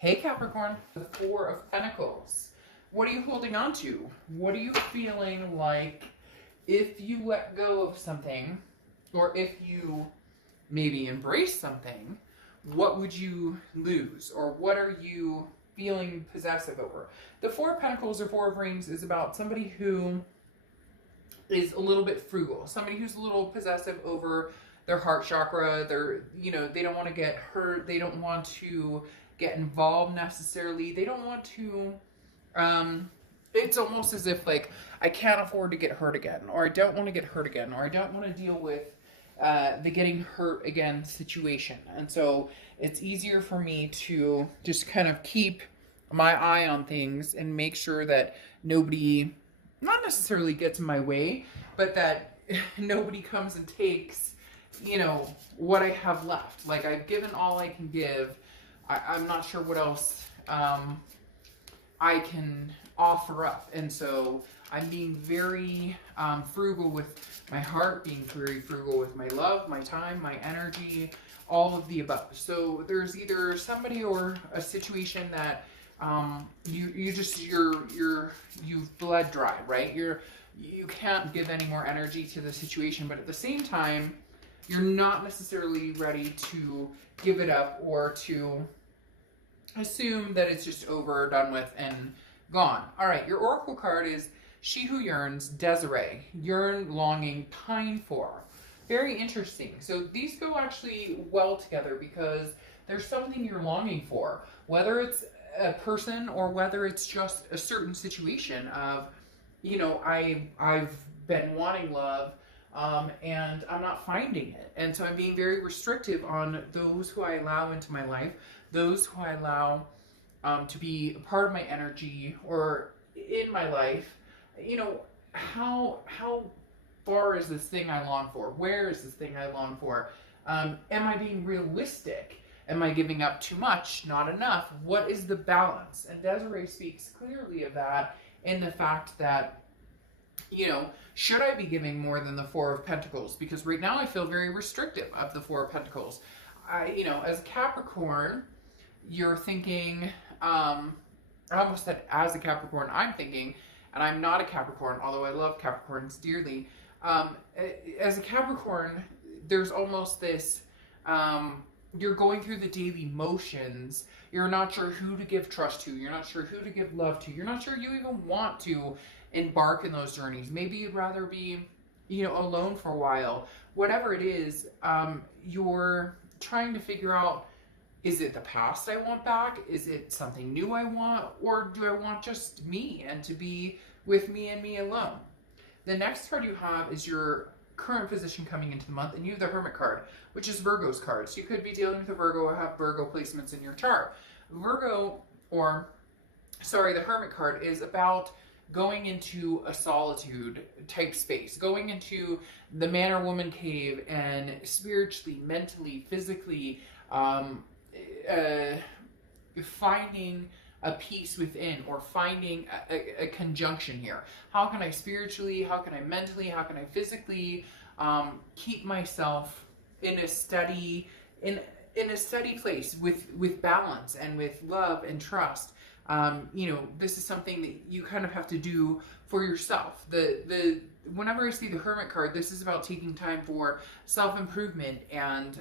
Hey Capricorn, the Four of Pentacles. What are you holding on to? What are you feeling like if you let go of something, or if you maybe embrace something, what would you lose? Or what are you feeling possessive over? The Four of Pentacles or Four of Rings is about somebody who is a little bit frugal, somebody who's a little possessive over their heart chakra. They're, they don't want to get hurt. They don't want to get involved necessarily. They don't want to, it's almost as if like, I can't afford to get hurt again, or I don't want to get hurt again, or I don't want to deal with the getting hurt again situation. And so it's easier for me to just kind of keep my eye on things and make sure that nobody, not necessarily gets in my way, but that nobody comes and takes, what I have left. Like, I've given all I can give. I'm not sure what else I can offer up. And so I'm being very frugal with my heart, being very frugal with my love, my time, my energy, all of the above. So there's either somebody or a situation that you've bled dry, right? You can't give any more energy to the situation, but at the same time, you're not necessarily ready to give it up or to assume that it's just over, done with, and gone. All right, your oracle card is She Who Yearns, Desiree. Yearn, longing, pine for. Very interesting. So these go actually well together because there's something you're longing for, whether it's a person or whether it's just a certain situation of, I've been wanting love, and I'm not finding it. And so I'm being very restrictive on those who I allow into my life, those who I allow to be a part of my energy or in my life. How far is this thing I long for? Where is this thing I long for? Am I being realistic? Am I giving up too much? Not enough? What is the balance? And Desiree speaks clearly of that in the fact that, should I be giving more than the Four of Pentacles? Because right now I feel very restrictive of the Four of Pentacles. As a Capricorn, you're thinking, I almost said as a Capricorn, I'm thinking, and I'm not a Capricorn, although I love Capricorns dearly. As a Capricorn, there's almost this, you're going through the daily motions. You're not sure who to give trust to. You're not sure who to give love to. You're not sure you even want to embark in those journeys. Maybe you'd rather be, alone for a while. Whatever it is, you're trying to figure out, is it the past I want back? Is it something new I want? Or do I want just me and to be with me and me alone? The next card you have is your current position coming into the month, and you have the Hermit card, which is Virgo's card. So you could be dealing with a Virgo or have Virgo placements in your chart. The Hermit card is about going into a solitude type space, going into the man or woman cave and spiritually, mentally, physically, finding a peace within, or finding a conjunction here. How can I spiritually, how can I mentally, how can I physically keep myself in a steady place with balance and with love and trust? This is something that you kind of have to do for yourself. Whenever I see the Hermit card, this is about taking time for self-improvement and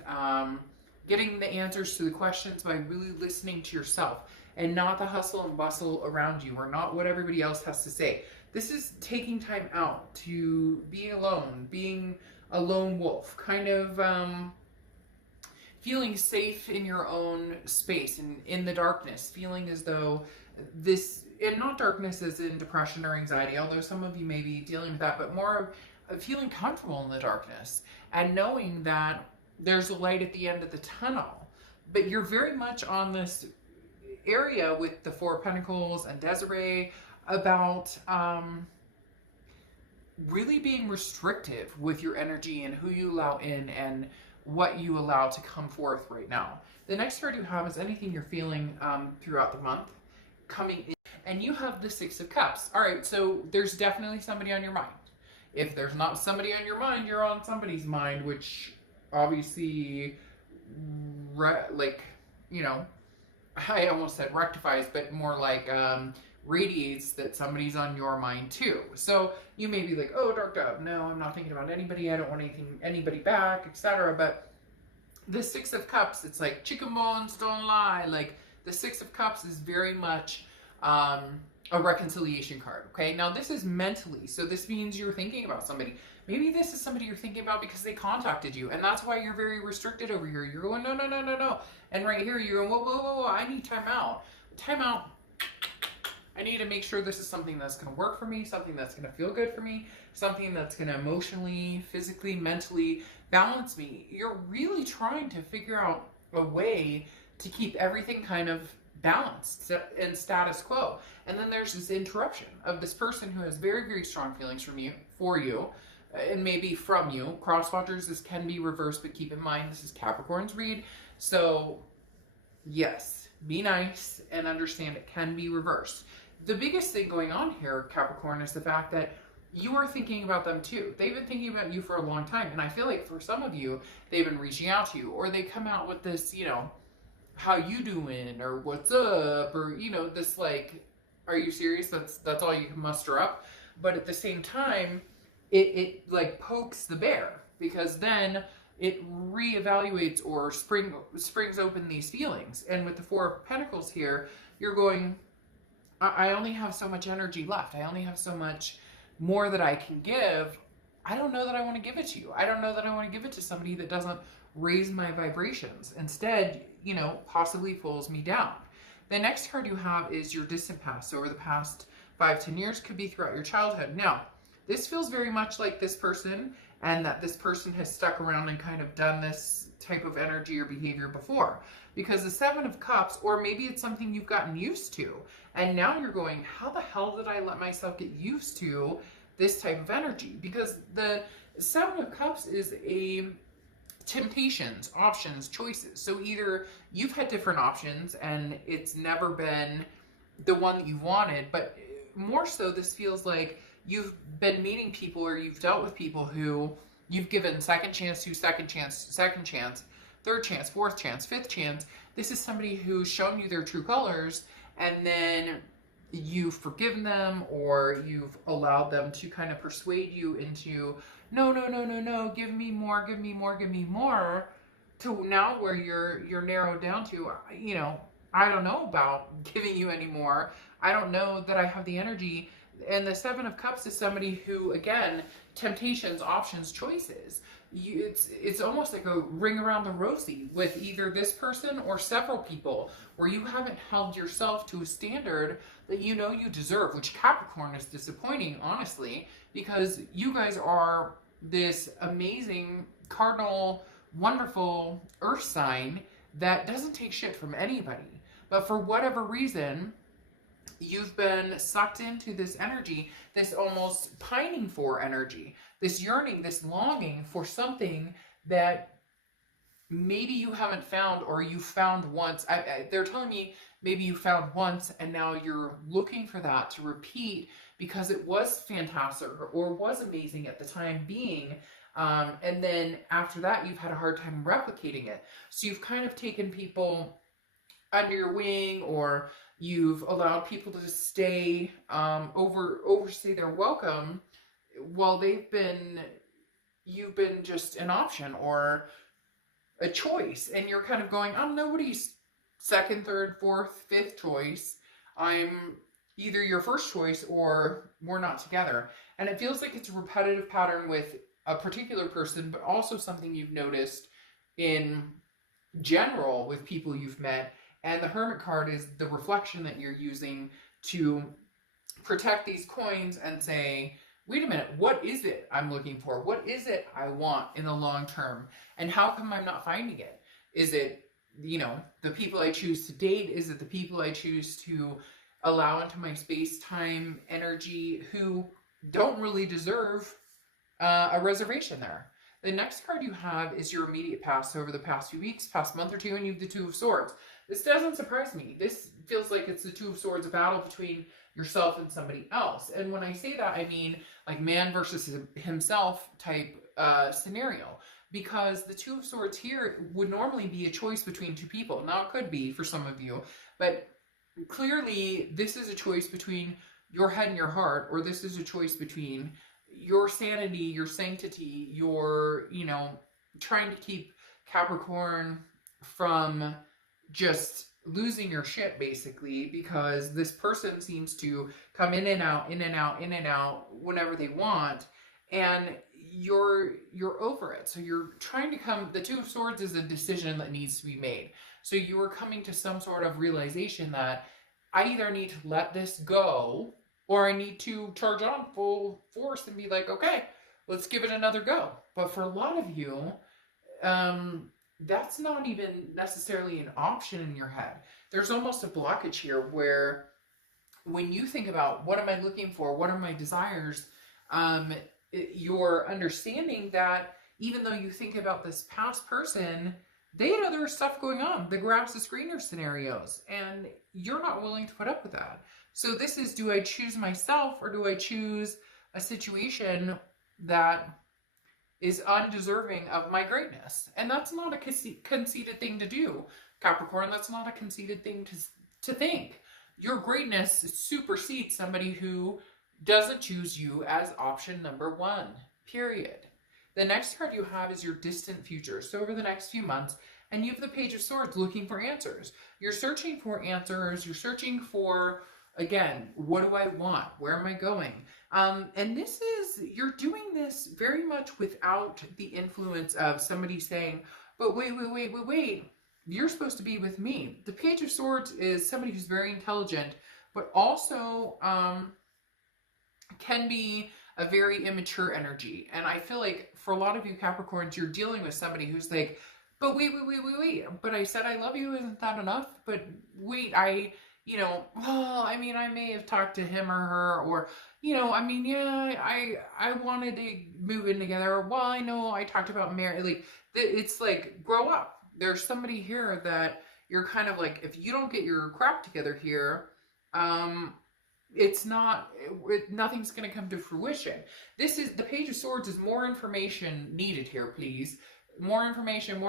getting the answers to the questions by really listening to yourself and not the hustle and bustle around you, or not what everybody else has to say. This is taking time out to be alone, being a lone wolf, kind of feeling safe in your own space and in the darkness, feeling as though this, and not darkness as in depression or anxiety, although some of you may be dealing with that, but more of feeling comfortable in the darkness and knowing that there's a light at the end of the tunnel. But you're very much on this area with the Four of Pentacles and Desiree about really being restrictive with your energy and who you allow in and what you allow to come forth right now. The next card you have is anything you're feeling throughout the month coming in, and you have the Six of Cups. All right, so there's definitely somebody on your mind. If there's not somebody on your mind, you're on somebody's mind, which obviously, I almost said rectifies, but more like radiates that somebody's on your mind too. So you may be like, oh, dark dove, no, I'm not thinking about anybody. I don't want anybody back, etc. But the Six of Cups, it's like chicken bones don't lie. Like the Six of Cups is very much a reconciliation card. Okay, now this is mentally, so this means you're thinking about somebody. Maybe this is somebody you're thinking about because they contacted you, and that's why you're very restricted over here. You're going, no, no, no, no, no. And right here, you're going, whoa, whoa, whoa, whoa, I need time out. Time out. I need to make sure this is something that's going to work for me, something that's going to feel good for me, something that's going to emotionally, physically, mentally balance me. You're really trying to figure out a way to keep everything kind of balanced and status quo. And then there's this interruption of this person who has very, very strong feelings for you, and maybe from you. Crosswatchers, this can be reversed, but keep in mind this is Capricorn's read. So yes, be nice and understand it can be reversed. The biggest thing going on here, Capricorn, is the fact that you are thinking about them too. They've been thinking about you for a long time. And I feel like for some of you, they've been reaching out to you, or they come out with this, you know, how you doing, or what's up, or, you know, this like, are you serious? That's all you can muster up. But at the same time, it like pokes the bear, because then it reevaluates or springs open these feelings. And with the Four of Pentacles here, you're going, I only have so much energy left. I only have so much more that I can give. I don't know that I want to give it to you. I don't know that I want to give it to somebody that doesn't raise my vibrations. Instead, you know, possibly pulls me down. The next card you have is your distant past. So over the past 5-10 years, could be throughout your childhood. Now, this feels very much like this person, and that this person has stuck around and kind of done this type of energy or behavior before. Because the Seven of Cups, or maybe it's something you've gotten used to, and now you're going, how the hell did I let myself get used to this type of energy? Because the Seven of Cups is a temptations, options, choices. So either you've had different options and it's never been the one that you wanted, but more so this feels like you've been meeting people, or you've dealt with people who you've given second chance to, second chance, third chance, fourth chance, fifth chance. This is somebody who's shown you their true colors, and then you've forgiven them, or you've allowed them to kind of persuade you into, no, no, no, no, no, give me more, give me more, give me more, to now where you're narrowed down to, you know, I don't know about giving you any more. I don't know that I have the energy. And the Seven of Cups is somebody who, again, temptations, options, choices. It's almost like a ring around the rosy with either this person or several people, where you haven't held yourself to a standard that you know you deserve, which Capricorn is disappointing, honestly, because you guys are this amazing, cardinal, wonderful earth sign that doesn't take shit from anybody. But for whatever reason, you've been sucked into this energy, this almost pining for energy, this yearning, this longing for something that maybe you haven't found, or you found once. They're telling me maybe you found once and now you're looking for that to repeat because it was fantastic or was amazing at the time being. And then after that, you've had a hard time replicating it. So you've kind of taken people under your wing, or you've allowed people to stay, overstay their welcome while you've been just an option or a choice. And you're kind of going, I'm nobody's second, third, fourth, fifth choice. I'm either your first choice or we're not together. And it feels like it's a repetitive pattern with a particular person, but also something you've noticed in general with people you've met. And the Hermit card is the reflection that you're using to protect these coins and say, wait a minute, what is it I'm looking for? What is it I want in the long term? And how come I'm not finding it? Is it, you know, the people I choose to date? Is it the people I choose to allow into my space-time energy who don't really deserve a reservation there? The next card you have is your immediate past. So over the past few weeks, past month or two, and you have the Two of Swords. This doesn't surprise me. This feels like it's the Two of Swords, a battle between yourself and somebody else. And when I say that, I mean like man versus himself type scenario. Because the Two of Swords here would normally be a choice between two people. Now it could be for some of you, But clearly, this is a choice between your head and your heart, or this is a choice between your sanity, your sanctity, your, you know, trying to keep Capricorn from just losing your shit, basically, because this person seems to come in and out, in and out, in and out whenever they want, and you're over it. So you're trying to come, the Two of Swords is a decision that needs to be made. So you are coming to some sort of realization that I either need to let this go, or I need to charge on full force and be like, okay, let's give it another go. But for a lot of you, that's not even necessarily an option in your head. There's almost a blockage here where when you think about what am I looking for, what are my desires, you're understanding that even though you think about this past person, they had other stuff going on, the grass is greener scenarios, and you're not willing to put up with that. So this is, do I choose myself, or do I choose a situation that is undeserving of my greatness? And that's not a conceited thing to do, Capricorn. That's not a conceited thing to think. Your greatness supersedes somebody who doesn't choose you as option number one, period. The next card you have is your distant future. So over the next few months, and you have the Page of Swords looking for answers. You're searching for answers. You're searching for, again, what do I want? Where am I going? And this is, you're doing this very much without the influence of somebody saying, but wait, you're supposed to be with me. The Page of Swords is somebody who's very intelligent, but also can be a very immature energy. And I feel like for a lot of you Capricorns, you're dealing with somebody who's like, but wait, but I said I love you, isn't that enough? But wait, you know, well, I mean, I may have talked to him or her, or, you know, I mean, yeah, I wanted to move in together, or, well, I know I talked about marriage. Like, it's like, grow up. There's somebody here that you're kind of like, if you don't get your crap together here, it's not, nothing's going to come to fruition. This is, the Page of Swords is more information needed here, please. More information.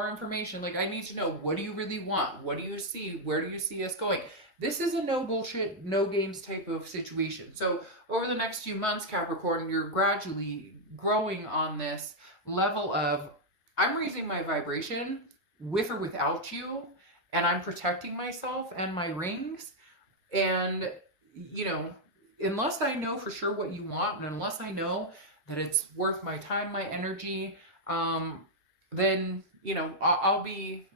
Like, I need to know, what do you really want? What do you see? Where do you see us going? This is a no bullshit, no games type of situation. So over the next few months, Capricorn, you're gradually growing on this level of, I'm raising my vibration with or without you, and I'm protecting myself and my rings. And, you know, unless I know for sure what you want, and unless I know that it's worth my time, my energy, then, you know, I'll be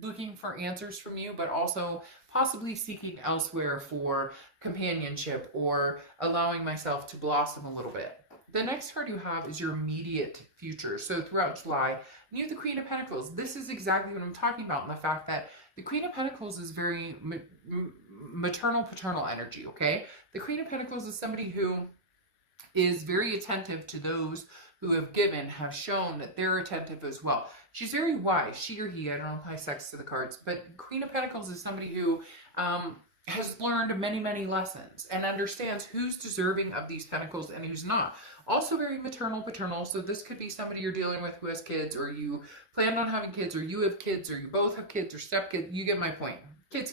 looking for answers from you, but also possibly seeking elsewhere for companionship or allowing myself to blossom a little bit. The next card you have is your immediate future. So throughout July, you have the Queen of Pentacles. This is exactly what I'm talking about, and the fact that the Queen of Pentacles is very maternal, paternal energy, okay? The Queen of Pentacles is somebody who is very attentive to those who have given, have shown that they're attentive as well. She's very wise, she or he, I don't apply sex to the cards, but Queen of Pentacles is somebody who has learned many, many lessons and understands who's deserving of these pentacles and who's not. Also very maternal, paternal, so this could be somebody you're dealing with who has kids, or you planned on having kids, or you have kids, or you both have kids, or stepkids. You get my point. Kids.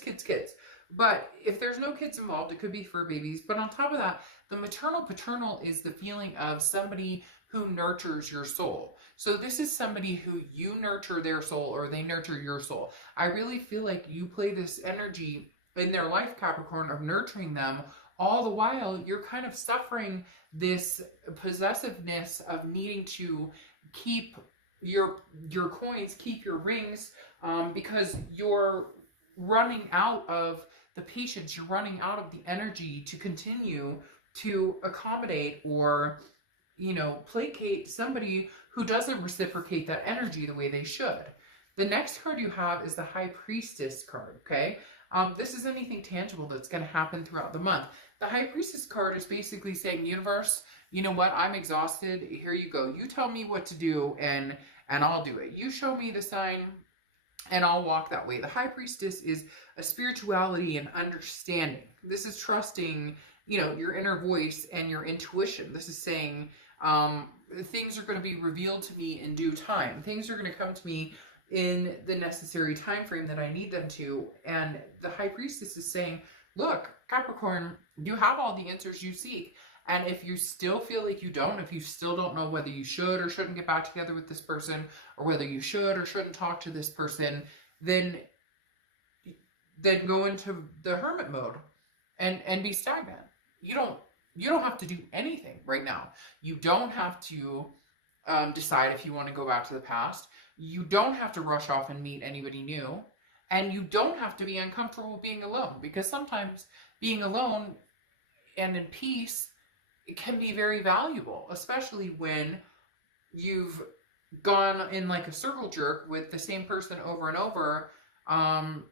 But if there's no kids involved, it could be fur babies. But on top of that, the maternal, paternal is the feeling of somebody who nurtures your soul. So this is somebody who you nurture their soul, or they nurture your soul. I really feel like you play this energy in their life, Capricorn, of nurturing them. All the while, you're kind of suffering this possessiveness of needing to keep your coins, keep your rings, because you're running out of the patience, you're running out of the energy to continue to accommodate or, you know, placate somebody who doesn't reciprocate that energy the way they should. The next card you have is the High Priestess card, okay? This is anything tangible that's going to happen throughout the month. The High Priestess card is basically saying, universe, you know what? I'm exhausted. Here you go. You tell me what to do, and I'll do it. You show me the sign, and I'll walk that way. The High Priestess is a spirituality and understanding. This is trusting, you know, your inner voice and your intuition. This is saying, things are going to be revealed to me in due time. Things are going to come to me in the necessary time frame that I need them to. And the High Priestess is saying, look, Capricorn, you have all the answers you seek. And if you still feel like you don't, if you still don't know whether you should or shouldn't get back together with this person, or whether you should or shouldn't talk to this person, then go into the hermit mode and be stagnant. You don't have to do anything right now. You don't have to decide if you want to go back to the past. You don't have to rush off and meet anybody new. And you don't have to be uncomfortable being alone, because sometimes being alone and in peace, it can be very valuable, especially when you've gone in like a circle jerk with the same person over and over. And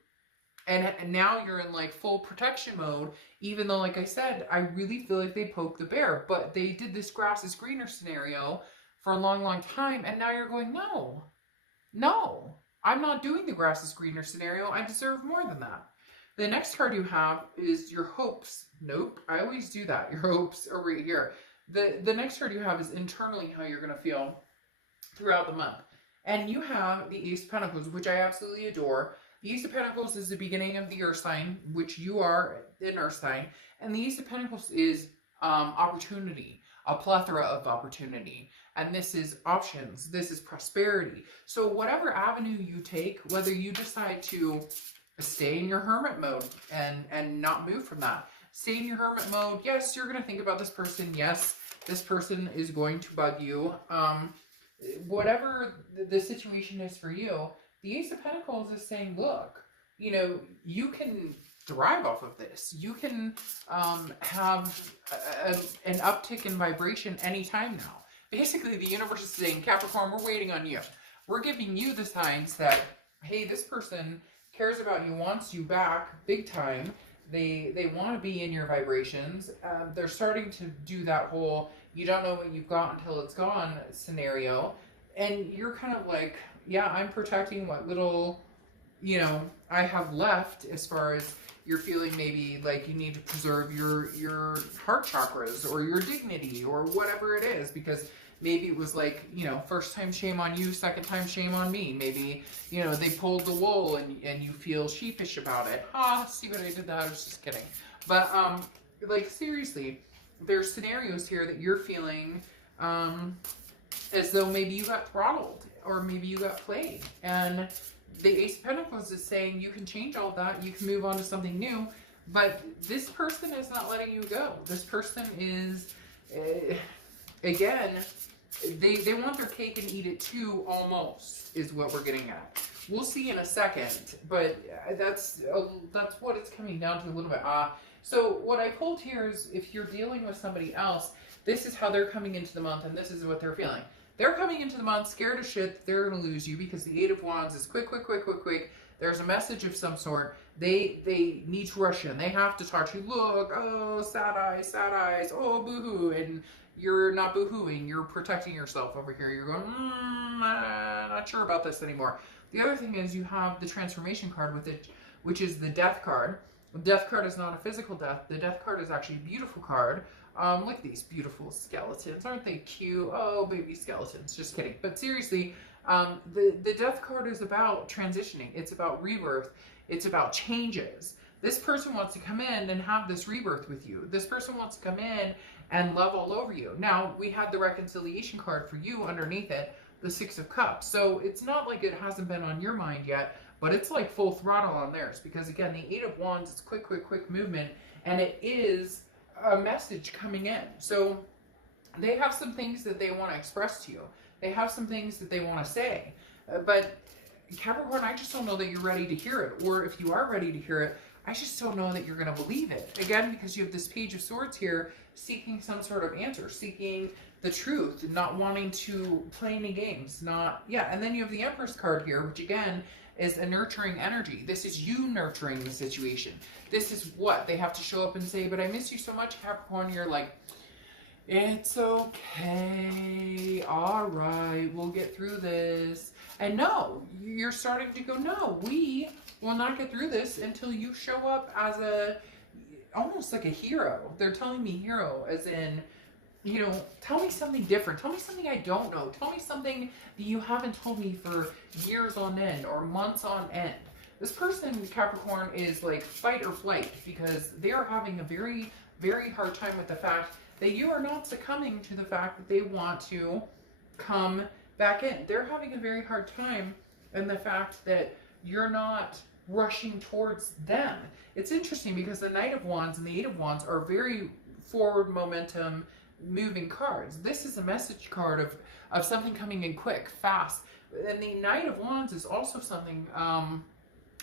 now you're in like full protection mode, even though, like I said, I really feel like they poked the bear. But they did this grass is greener scenario for a long, long time. And now you're going, no, I'm not doing the grass is greener scenario. I deserve more than that. The next card you have is your hopes. Nope, I always do that. Your hopes are right here. The next card you have is internally how you're going to feel throughout the month. And you have the Ace of Pentacles, which I absolutely adore. The Ace of Pentacles is the beginning of the Earth sign, which you are an Earth sign. And the Ace of Pentacles is opportunity, a plethora of opportunity. And this is options. This is prosperity. So whatever avenue you take, whether you decide to stay in your hermit mode and not move from that. Stay in your hermit mode. Yes, you're going to think about this person. Yes, this person is going to bug you. Whatever the situation is for you, the Ace of Pentacles is saying, look, you know, you can thrive off of this. You can have an uptick in vibration anytime now. Basically, the universe is saying, Capricorn, we're waiting on you. We're giving you the signs that, hey, this person cares about you, wants you back big time. They want to be in your vibrations. They're starting to do that whole you don't know what you've got until it's gone scenario. And you're kind of like, yeah, I'm protecting what little, you know, I have left, as far as you're feeling maybe like you need to preserve your heart chakras or your dignity or whatever it is, because maybe it was like, you know, first time shame on you, second time shame on me. Maybe, you know, they pulled the wool and you feel sheepish about it. See what I did that? I was just kidding. But, like, seriously, there's scenarios here that you're feeling as though maybe you got throttled or maybe you got played. And the Ace of Pentacles is saying you can change all that. You can move on to something new. But this person is not letting you go. This person is, again, they want their cake and eat it too, almost, is what we're getting at. We'll see in a second, but that's what it's coming down to a little bit. So what I pulled here is, if you're dealing with somebody else, this is how they're coming into the month, and this is what they're feeling. They're coming into the month scared as shit they're going to lose you, because the Eight of Wands is quick. There's a message of some sort. They need to rush in. They have to talk to you. Look, oh, sad eyes, oh, boo-hoo. And you're not boo-hooing. You're protecting yourself over here. You're going, not sure about this anymore. The other thing is you have the transformation card with it, which is the Death card. The Death card is not a physical death. The Death card is actually a beautiful card. Look at these beautiful skeletons. Aren't they cute? Oh, baby skeletons. Just kidding. But seriously, the Death card is about transitioning. It's about rebirth. It's about changes. This person wants to come in and have this rebirth with you. This person wants to come in and love all over you. Now, we had the reconciliation card for you underneath it, the Six of Cups. So it's not like it hasn't been on your mind yet, but it's like full throttle on theirs. Because again, the Eight of Wands is quick movement, and it is a message coming in. So they have some things that they want to express to you. They have some things that they want to say. But Capricorn, I just don't know that you're ready to hear it. Or if you are ready to hear it, I just don't know that you're going to believe it. Again, because you have this Page of Swords here, seeking some sort of answer, seeking the truth, not wanting to play any games, and then you have the Empress card here, which again is a nurturing energy. This is you nurturing the situation. This is what they have to show up and say, but I miss you so much, Capricorn. You're like, it's okay, all right, we'll get through this. And no, you're starting to go, no, we will not get through this until you show up as almost like a hero. They're telling me hero, as in, you know, tell me something different. Tell me something I don't know. Tell me something that you haven't told me for years on end or months on end. This person, Capricorn, is like fight or flight because they are having a very, very hard time with the fact that you are not succumbing to the fact that they want to come back in. They're having a very hard time in the fact that you're not rushing towards them. It's interesting because the Knight of Wands and the Eight of Wands are very forward momentum moving cards. This is a message card of something coming in quick, fast. And the Knight of Wands is also something,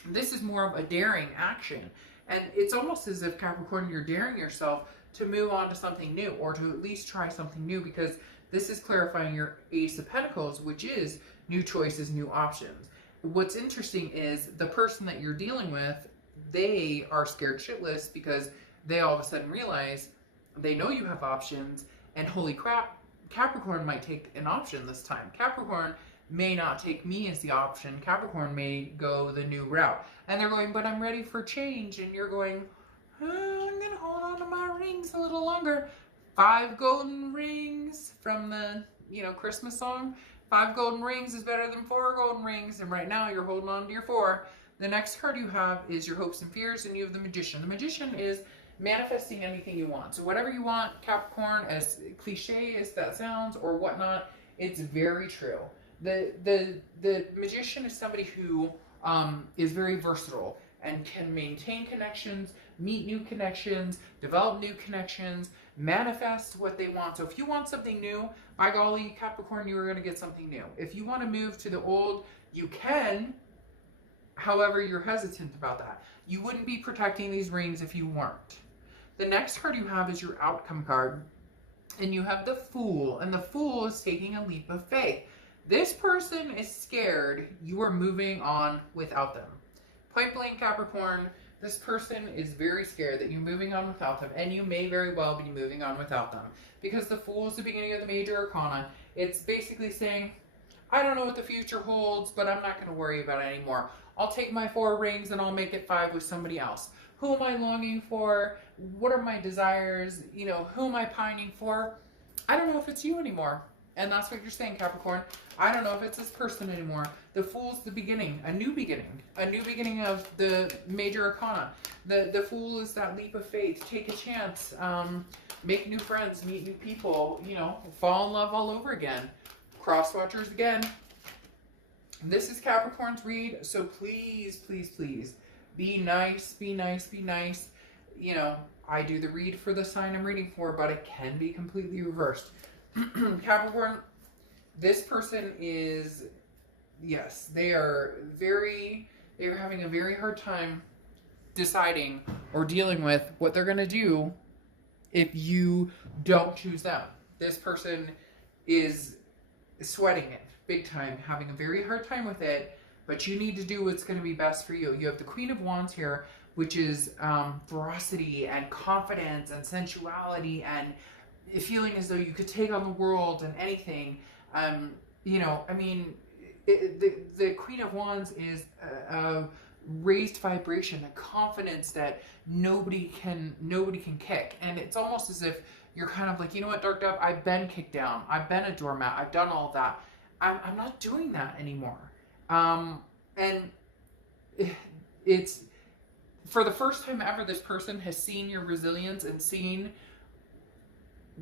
this is more of a daring action. And it's almost as if, Capricorn, you're daring yourself to move on to something new, or to at least try something new, because this is clarifying your Ace of Pentacles, which is new choices, new options. What's interesting is the person that you're dealing with, they are scared shitless because they all of a sudden realize they know you have options, and holy crap, Capricorn might take an option this time. Capricorn may not take me as the option. Capricorn may go the new route. And they're going, but I'm ready for change. And you're going, oh, I'm going to hold on to my rings a little longer. 5 golden rings from the, Christmas song. 5 golden rings is better than 4 golden rings. And right now you're holding on to your 4. The next card you have is your hopes and fears, and you have the Magician. The Magician is manifesting anything you want. So whatever you want, Capricorn, as cliche as that sounds or whatnot, it's very true. The Magician is somebody who is very versatile and can maintain connections, meet new connections, develop new connections, manifest what they want. So if you want something new, by golly, Capricorn, you are going to get something new. If you want to move to the old, you can. However, you're hesitant about that. You wouldn't be protecting these rings if you weren't. The next card you have is your outcome card. And you have the Fool. And the Fool is taking a leap of faith. This person is scared you are moving on without them. Point blank, Capricorn, this person is very scared that you're moving on without them. And you may very well be moving on without them. Because the Fool is the beginning of the major arcana. It's basically saying, I don't know what the future holds, but I'm not going to worry about it anymore. I'll take my 4 rings and I'll make it 5 with somebody else. Who am I longing for? What are my desires? Who am I pining for? I don't know if it's you anymore. And that's what you're saying, Capricorn. I don't know if it's this person anymore. The Fool's the beginning, a new beginning of the major arcana. The Fool is that leap of faith. Take a chance, make new friends, meet new people, fall in love all over again. Cross watchers again. This is Capricorn's read, so please, please, please be nice, be nice, be nice. I do the read for the sign I'm reading for, but it can be completely reversed. Capricorn, this person is, yes, they are having a very hard time deciding or dealing with what they're going to do if you don't choose them. This person is sweating it big time, having a very hard time with it, but you need to do what's going to be best for you. You have the Queen of Wands here, which is ferocity and confidence and sensuality and feeling as though you could take on the world and anything. The Queen of Wands is a raised vibration, a confidence that nobody can kick. And it's almost as if you're kind of like, you know what, Dark Dove, I've been kicked down. I've been a doormat. I've done all of that. I'm not doing that anymore. And it's, for the first time ever, this person has seen your resilience and seen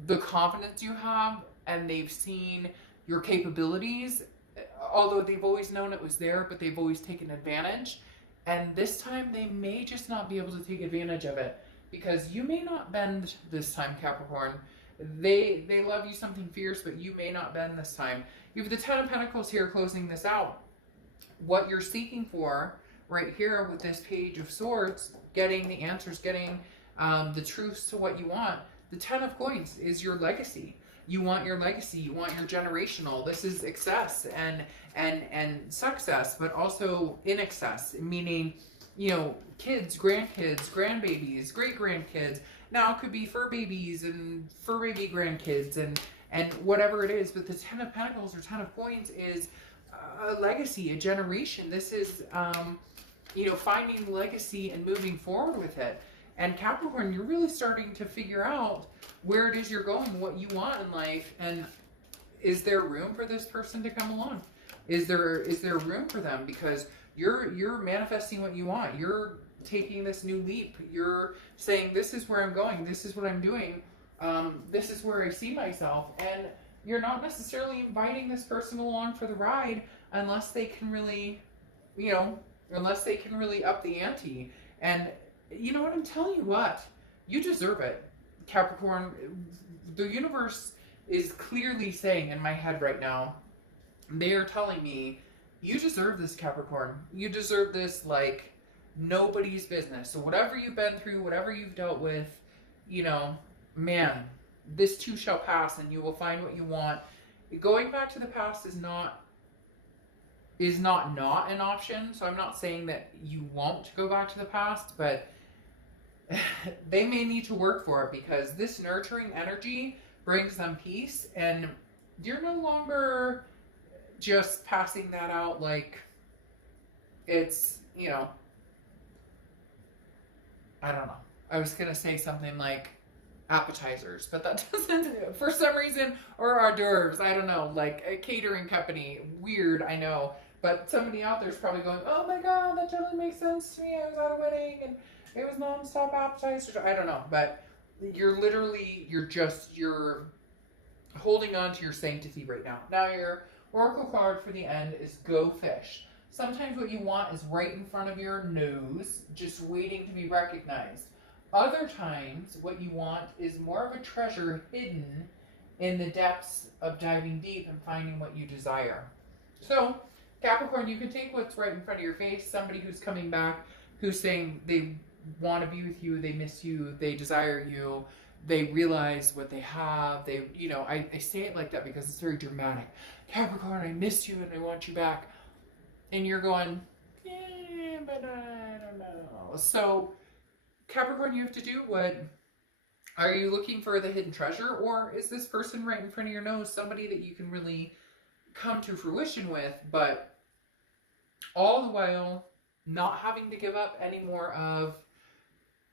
the confidence you have, and they've seen your capabilities, although they've always known it was there, but they've always taken advantage. And this time they may just not be able to take advantage of it, because you may not bend this time, Capricorn. They love you something fierce, but you may not bend this time. You have the Ten of Pentacles here closing this out. What you're seeking for right here with this Page of Swords, getting the answers, getting the truths to what you want. The Ten of Coins is your legacy. You want your legacy. You want your generational. This is excess and success, but also in excess, meaning, kids, grandkids, grandbabies, great-grandkids. Now it could be fur babies and fur baby grandkids and whatever it is, but the Ten of Pentacles or Ten of Coins is a legacy, a generation. This is, finding legacy and moving forward with it. And Capricorn, you're really starting to figure out where it is you're going, what you want in life, and is there room for this person to come along? Is there room for them? Because you're manifesting what you want. You're taking this new leap. You're saying, this is where I'm going. This is what I'm doing. This is where I see myself. And you're not necessarily inviting this person along for the ride unless they can really, unless they can really up the ante. And you know what? I'm telling you what, you deserve it, Capricorn. The universe is clearly saying in my head right now, they are telling me, you deserve this, Capricorn. You deserve this like nobody's business. So whatever you've been through, whatever you've dealt with, man, this too shall pass and you will find what you want. Going back to the past is not an option. So I'm not saying that you won't go back to the past, but they may need to work for it, because this nurturing energy brings them peace, and you're no longer just passing that out like it's, I don't know. I was going to say something like appetizers, but that doesn't, for some reason, or hors d'oeuvres, I don't know, like a catering company. Weird, I know. But somebody out there is probably going, oh my God, that totally makes sense to me. I was at a wedding and it was non-stop appetizers. I don't know. But you're holding on to your sanctity right now. Now your oracle card for the end is Go Fish. Sometimes what you want is right in front of your nose, just waiting to be recognized. Other times what you want is more of a treasure hidden in the depths of diving deep and finding what you desire. So Capricorn, you can take what's right in front of your face. Somebody who's coming back, who's saying they want to be with you, they miss you, they desire you, they realize what they have. They, I say it like that because it's very dramatic. Capricorn, I miss you and I want you back. And you're going, yeah, but I don't know. So Capricorn, you have to do what, are you looking for the hidden treasure, or is this person right in front of your nose somebody that you can really come to fruition with, but all the while not having to give up any more of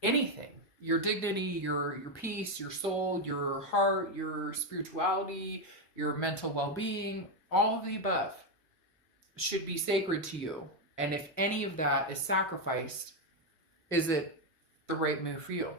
anything? Your dignity, your peace, your soul, your heart, your spirituality, your mental well-being, all of the above should be sacred to you. And if any of that is sacrificed, is it the right move for you?